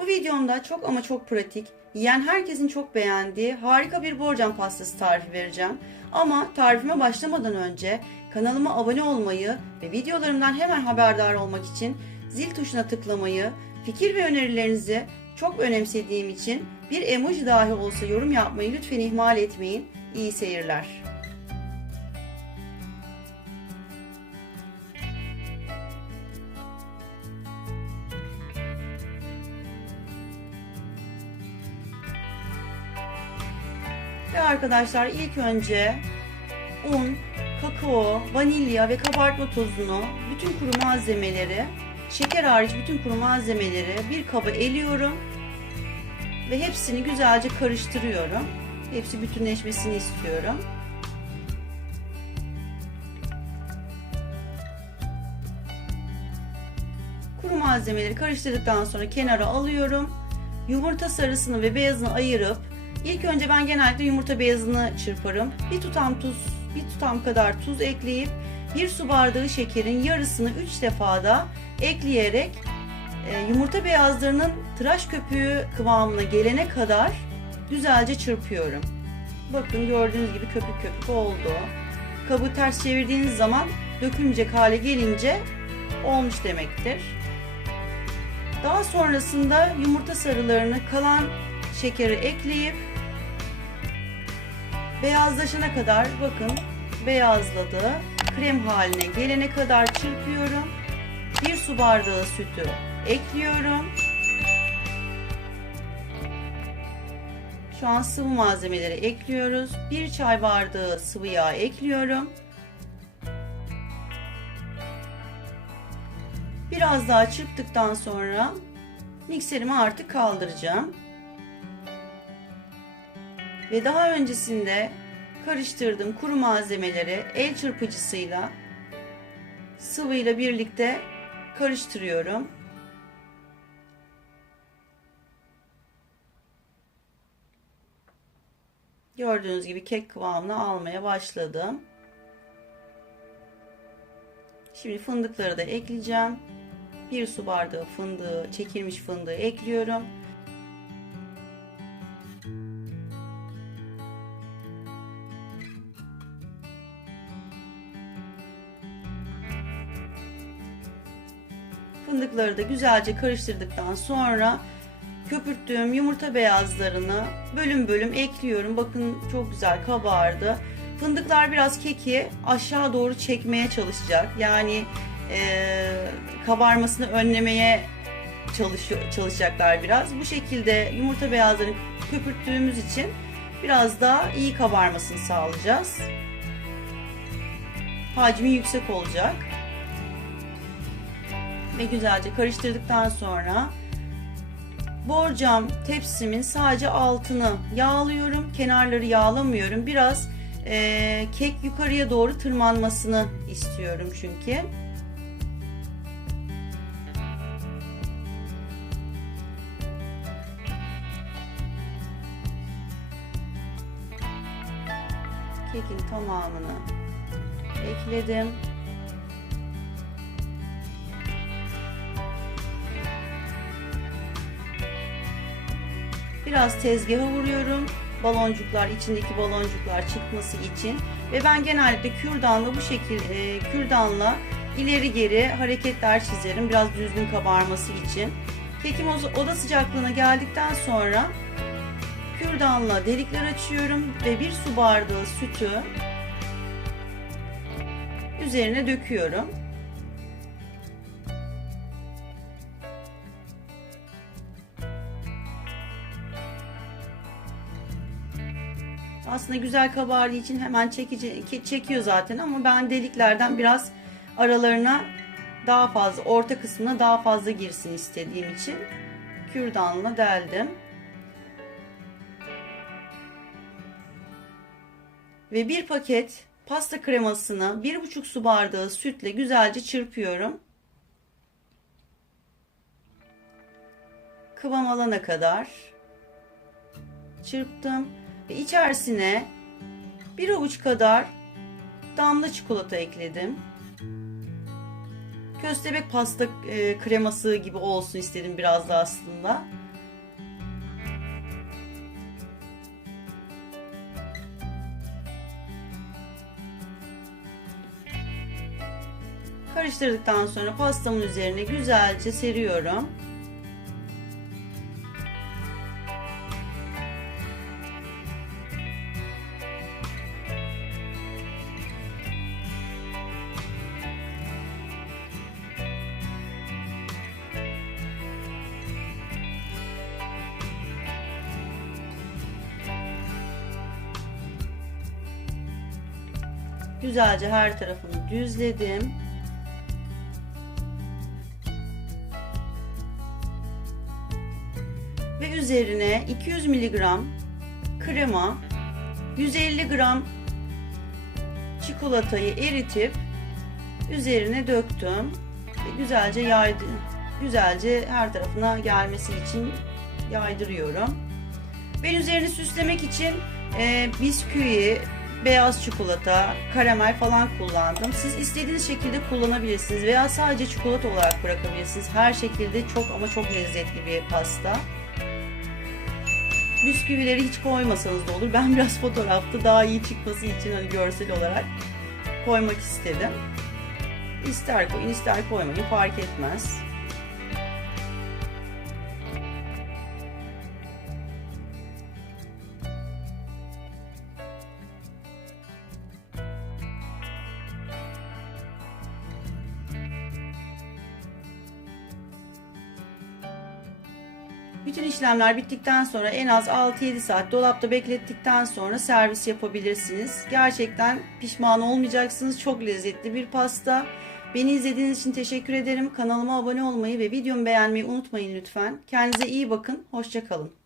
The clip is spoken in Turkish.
Bu videomda çok ama çok pratik, yiyen herkesin çok beğendiği harika bir borcam pastası tarifi vereceğim. Ama tarifime başlamadan önce kanalıma abone olmayı ve videolarımdan hemen haberdar olmak için zil tuşuna tıklamayı, fikir ve önerilerinizi çok önemsediğim için bir emoji dahi olsa yorum yapmayı lütfen ihmal etmeyin. İyi seyirler. Ve arkadaşlar ilk önce un, kakao, vanilya ve kabartma tozunu, bütün kuru malzemeleri, şeker hariç bütün kuru malzemeleri bir kaba eliyorum ve hepsini güzelce karıştırıyorum. Hepsi bütünleşmesini istiyorum. Kuru malzemeleri karıştırdıktan sonra kenara alıyorum. Yumurta sarısını ve beyazını ayırıp ilk önce ben genellikle yumurta beyazını çırparım. Bir tutam kadar tuz ekleyip bir su bardağı şekerin yarısını 3 defada ekleyerek yumurta beyazlarının tıraş köpüğü kıvamına gelene kadar güzelce çırpıyorum. Bakın gördüğünüz gibi köpük köpük oldu. Kabı ters çevirdiğiniz zaman dökülmeyecek hale gelince olmuş demektir. Daha sonrasında yumurta sarılarını kalan şekeri ekleyip beyazlaşana kadar bakın beyazladı. Krem haline gelene kadar çırpıyorum. Bir su bardağı sütü ekliyorum. Şu an sıvı malzemeleri ekliyoruz. Bir çay bardağı sıvı yağ ekliyorum. Biraz daha çırptıktan sonra mikserimi artık kaldıracağım. Ve daha öncesinde karıştırdığım kuru malzemeleri el çırpıcısıyla sıvıyla birlikte karıştırıyorum. Gördüğünüz gibi kek kıvamını almaya başladım. Şimdi fındıkları da ekleyeceğim. Bir su bardağı fındığı, çekilmiş fındığı ekliyorum. Fındıkları da güzelce karıştırdıktan sonra köpürttüğüm yumurta beyazlarını bölüm bölüm ekliyorum. Bakın çok güzel kabardı. Fındıklar biraz keki aşağı doğru çekmeye çalışacak. Yani kabarmasını önlemeye çalışacaklar biraz. Bu şekilde yumurta beyazlarını köpürttüğümüz için biraz daha iyi kabarmasını sağlayacağız. Hacmi yüksek olacak. Ve güzelce karıştırdıktan sonra borcam tepsimin sadece altını yağlıyorum. Kenarları yağlamıyorum. Biraz kek yukarıya doğru tırmanmasını istiyorum çünkü. Kekin tamamını ekledim. Biraz tezgaha vuruyorum. İçindeki baloncuklar çıkması için. Ve ben genellikle kürdanla bu şekilde kürdanla ileri geri hareketler çizerim. Biraz düzgün kabarması için. Kekim oda sıcaklığına geldikten sonra kürdanla delikler açıyorum ve bir su bardağı sütü üzerine döküyorum. Aslında güzel kabardığı için hemen çekiyor zaten ama ben deliklerden biraz aralarına daha fazla, orta kısmına daha fazla girsin istediğim için kürdanla deldim. Ve bir paket pasta kremasını 1,5 su bardağı sütle güzelce çırpıyorum. Kıvam alana kadar çırptım. Ve içerisine bir avuç kadar damla çikolata ekledim. Köstebek pasta kreması gibi olsun istedim biraz da aslında. Karıştırdıktan sonra pastamın üzerine güzelce seriyorum. Güzelce her tarafını düzledim. Ve üzerine 200 mg krema, 150 gram çikolatayı eritip üzerine döktüm. Ve güzelce yaydım. Güzelce her tarafına gelmesi için yaydırıyorum. Ben üzerini süslemek için bisküvi, beyaz çikolata, karamel falan kullandım. Siz istediğiniz şekilde kullanabilirsiniz veya sadece çikolata olarak bırakabilirsiniz. Her şekilde çok ama çok lezzetli bir pasta. Bisküvileri hiç koymasanız da olur. Ben biraz fotoğrafta daha iyi çıkması için hani görsel olarak koymak istedim. İster koyun ister koymayın, fark etmez. Bütün işlemler bittikten sonra en az 6-7 saat dolapta beklettikten sonra servis yapabilirsiniz. Gerçekten pişman olmayacaksınız. Çok lezzetli bir pasta. Beni izlediğiniz için teşekkür ederim. Kanalıma abone olmayı ve videomu beğenmeyi unutmayın lütfen. Kendinize iyi bakın. Hoşça kalın.